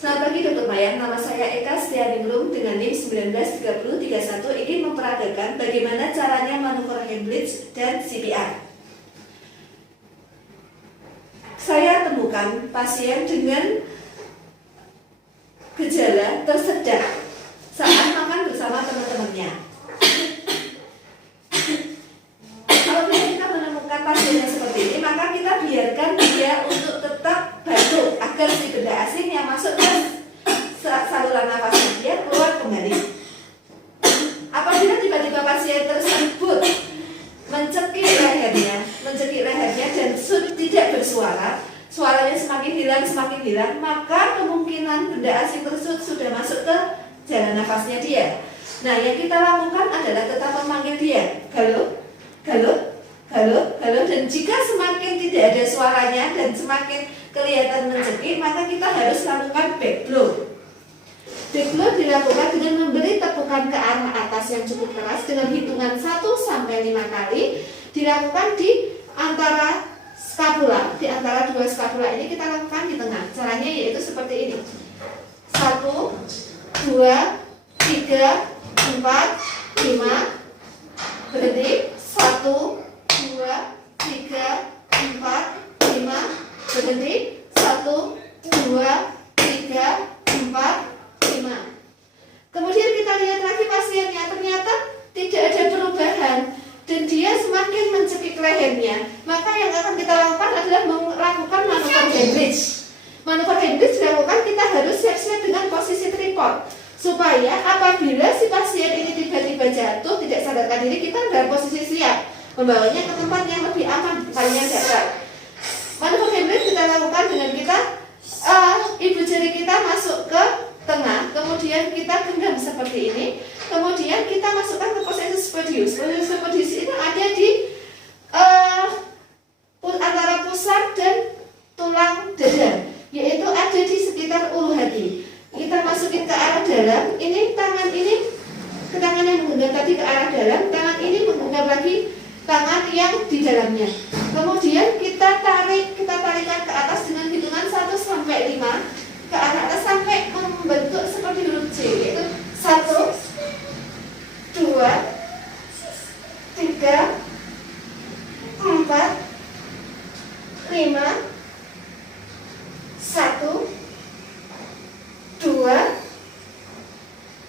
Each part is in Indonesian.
Selamat pagi Dr. Maya, nama saya Eka Setianingrum dengan NIM 193031 ingin memperagakan bagaimana caranya manuver Heimlich dan CPR. Saya temukan pasien dengan gejala tersedak saat makan bersama teman-temannya. Kalau kita menemukan pasien yang seperti ini, maka kita biarkan dia untuk tetap batuk agar si benda asing yang masuk ke saluran nafasnya dia keluar kembali. Apabila tiba-tiba pasien tersebut mencekik lehernya dan tidak bersuara, suaranya semakin hilang, maka kemungkinan benda asing tersebut sudah masuk ke jalan nafasnya dia. Nah, yang kita lakukan adalah tetap memanggil dia, halo, halo, halo, halo, dan jika semakin tidak ada suaranya dan semakin kelihatan mencekik, maka kita harus lakukan back blow. Back blow dilakukan dengan memberi tepukan ke arah atas yang cukup keras dengan hitungan 1-5 kali, dilakukan di antara skapula, di antara dua skapula ini kita lakukan di tengah. Caranya yaitu seperti ini. 1, 2, 3, 4, 5, berhenti. 1, 2, 3, 4, 5, berhenti. 1, 2, 3, 4, 5. Kemudian kita lihat lagi pasiennya, ternyata tidak ada perubahan dan dia semakin mencekik lehernya. Maka yang akan kita lakukan adalah melakukan manuver Heimlich. Manuver Heimlich dilakukan, kita harus siap-siap dengan posisi tripod, supaya apabila si pasien ini tiba-tiba jatuh tidak sadarkan diri, kita dalam posisi siap membawanya ke tempat yang lebih aman, paling datar. Manuver Heimlich kita lakukan dengan kita ibu jari kita masuk ke tengah, kemudian kita genggam seperti ini, kemudian kita masukkan ke posisi spadius. Posisi spadius itu ada di antara pusar dan tulang dada, yaitu ada di sekitar ulu hati. Kita masukin ke arah dalam, ini tangan ini ke tangan yang menggenggam tadi ke arah dalam, tangan ini menggenggam lagi tangan yang di dalamnya. Kemudian kita tarikkan ke atas dengan hitungan 1-5 ke arah atas sampai membentuk seperti huruf C, yaitu 1, 2, 3, 4, 5, 1, 2,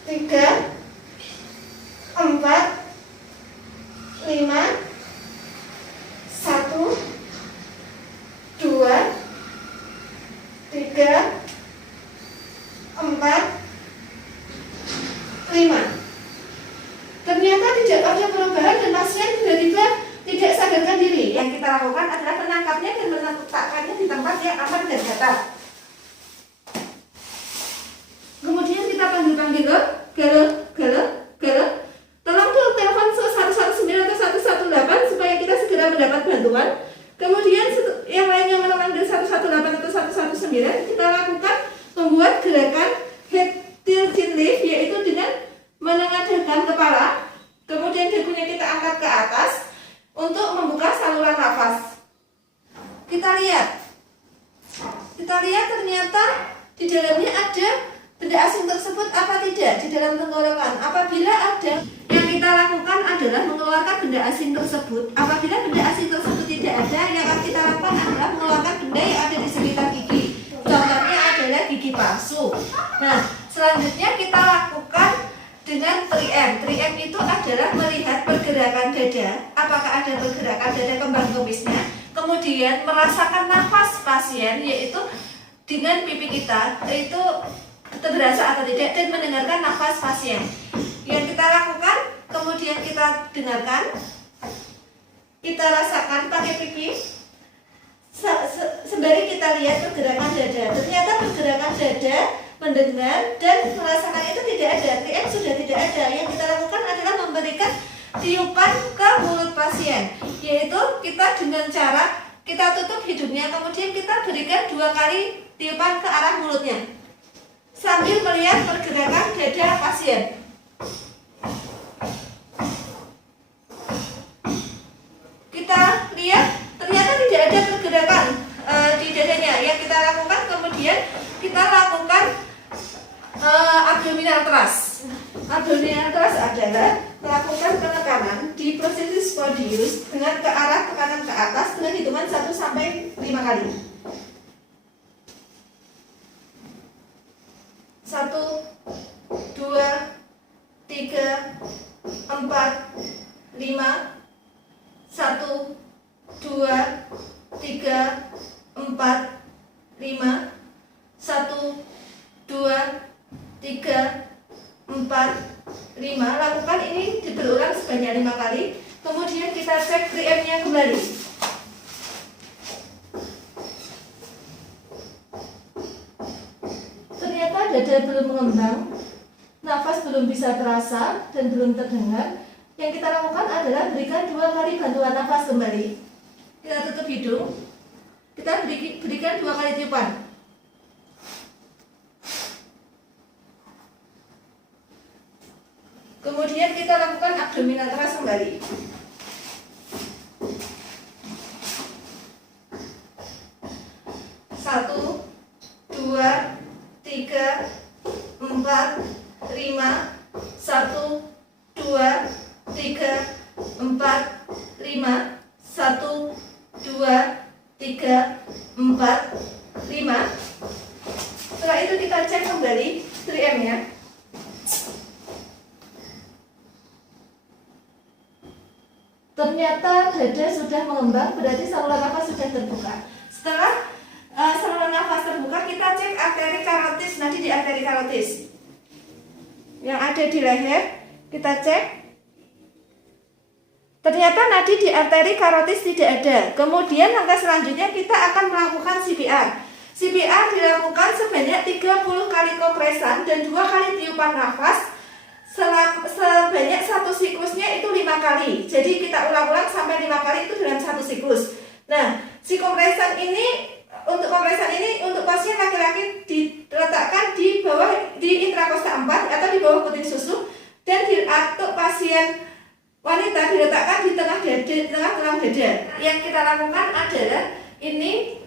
3, 4, 5, 1, 2, 3, 4, 5. Ternyata tidak ada perubahan dan pasien tiba-tiba tidak sadarkan diri. Yang kita lakukan adalah menangkapnya dan meletakkannya di tempat yang aman dan datar. Kemudian kita panggil galo, galo, galo. Tolong telepon 119 atau 118 supaya kita segera mendapat bantuan. Kemudian yang lainnya memanggil 118 atau 119, kita lakukan membuat gerakan head tilting lift, yaitu dengan menengadahkan kepala, kemudian dagunya kita angkat ke atas untuk membuka saluran nafas. Kita lihat ternyata di dalamnya ada benda asing tersebut apa tidak di dalam tenggorokan. Apabila ada, yang kita lakukan adalah mengeluarkan benda asing tersebut. Apabila benda asing tersebut tidak ada, yang akan kita lakukan adalah mengeluarkan benda yang ada di sekitar gigi. Contohnya adalah gigi palsu. Nah, selanjutnya kita lakukan dengan 3M. 3M itu adalah melihat pergerakan dada, apakah ada pergerakan dada kembang kumisnya, kemudian merasakan nafas pasien, yaitu dengan pipi kita, itu terberasa atau tidak, dan mendengarkan nafas pasien. Yang kita lakukan, kemudian kita dengarkan, kita rasakan pakai pipi, sembari kita lihat pergerakan dada. Ternyata pergerakan dada, mendengar dan merasakan itu tidak ada. 3M sudah tidak ada. Yang kita lakukan adalah memberikan tiupan ke mulut pasien, yaitu kita dengan cara kita tutup hidungnya, kemudian kita berikan 2 kali tiupan ke arah mulutnya sambil melihat pergerakan dada pasien. Kita lihat ternyata tidak ada pergerakan di dadanya. Yang kita lakukan, kemudian kita lakukan abdominal thrust. Abdominal thrust adalah melakukan penekanan di posisi podius dengan ke arah tekanan ke atas dengan hitungan 1 sampai 5 kali. 1, 2, 3, 4, 5. 1, 2, 3, 4, 5. 1, 2, 3, 4, 5. Lakukan ini berulang sebanyak 5 kali. Kemudian kita cek 3M-nya kembali. Ternyata dada belum mengembang, nafas belum bisa terasa dan belum terdengar. Yang kita lakukan adalah berikan 2 kali bantuan nafas kembali. Kita tutup hidung. Kita berikan 2 kali tiupan. Kemudian kita lakukan abdominal thrust kembali. 1, 2, 3, 4, 5. 1, 2, 3, 4, 5. 1, 2, 3, 4, 5. Setelah itu kita cek kembali 3M-nya. Ternyata dada sudah mengembang, berarti saluran nafas sudah terbuka. Setelah saluran nafas terbuka, kita cek arteri karotis, nadi di arteri karotis yang ada di leher. Kita cek. Ternyata nadi di arteri karotis tidak ada. Kemudian langkah selanjutnya kita akan melakukan CPR. CPR dilakukan sebanyak 30 kali kompresan dan 2 kali tiupan nafas. Sebanyak 1 siklusnya itu 5 kali. Jadi kita ulang-ulang sampai 5 kali itu dalam 1 siklus. Nah, kompresan ini untuk pasien laki-laki diletakkan di bawah, di intrakosta 4 atau di bawah puting susu, dan untuk pasien wanita diletakkan di tengah tulang dada. Yang kita lakukan adalah ini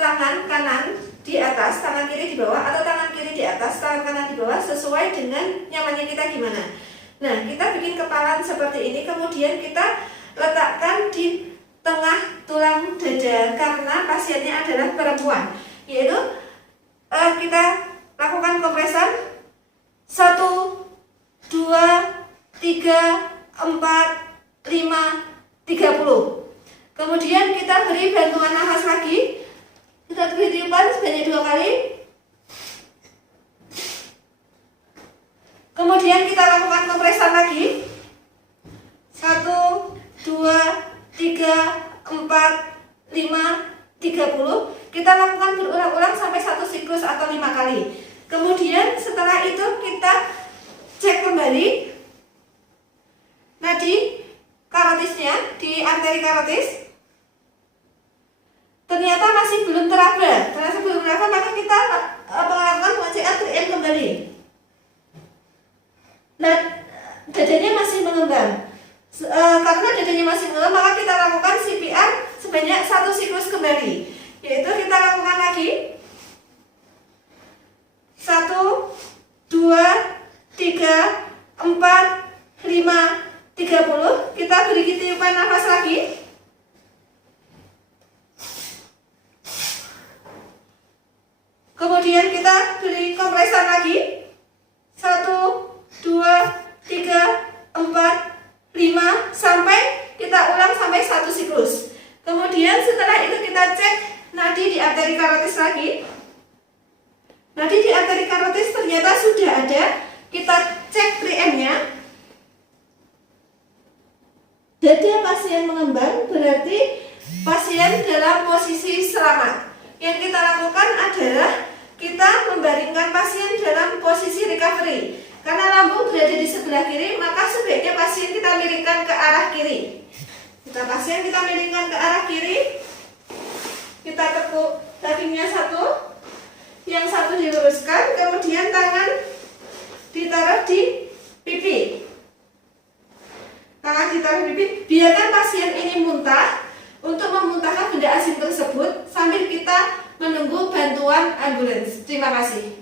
tangan kanan di atas, tangan kiri di bawah, atau tangan kiri di atas, tangan kanan di bawah, sesuai dengan nyamannya kita gimana. Nah, kita bikin kepalan seperti ini, kemudian kita letakkan di tengah tulang dada karena pasiennya adalah perempuan. Yaitu kita lakukan kompresan 1, 2, 3, 4, 5, 30. Kemudian kita beri bantuan nafas lagi. Kita beri tiupan sebanyak 2 kali. Kemudian kita lakukan kompresan lagi. 1, 2, 3, 4, 5, 30. Kita lakukan berulang-ulang sampai 1 siklus atau 5 kali. Kemudian setelah itu kita cek kembali nadi karotisnya di arteri karotis. Ternyata masih belum teraba. Maka kita melakukan pengecekan 3M kembali. Nah, dadanya masih mengembang. Karena dadanya masih mengembang, maka kita lakukan CPR sebanyak 1 siklus kembali. Yaitu kita lakukan lagi 1, 2, 3, 4, 5, 30. Kita beri tiupan nafas lagi. Kemudian kita beri kompresan lagi. 1, 2, 3, 4, 5, sampai kita ulang sampai 1 siklus. Kemudian setelah itu kita cek nadi di arteri karotis lagi. Nadi di arteri karotis ternyata sudah ada. Kita cek 3M-nya. Dada pasien mengembang, berarti pasien dalam posisi selamat. Yang kita lakukan adalah kita membaringkan pasien dalam posisi recovery. Karena lambung berada di sebelah kiri, maka sebaiknya pasien kita miringkan ke arah kiri. Pasien kita miringkan ke arah kiri. Kita tekuk dagingnya 1, yang 1 diluruskan, kemudian tangan ditaruh di pipi. Tangan ditaruh di pipi. Biarkan pasien ini muntah. Untuk memuntahkan benda asing tersebut sambil kita menunggu bantuan ambulans. Terima kasih.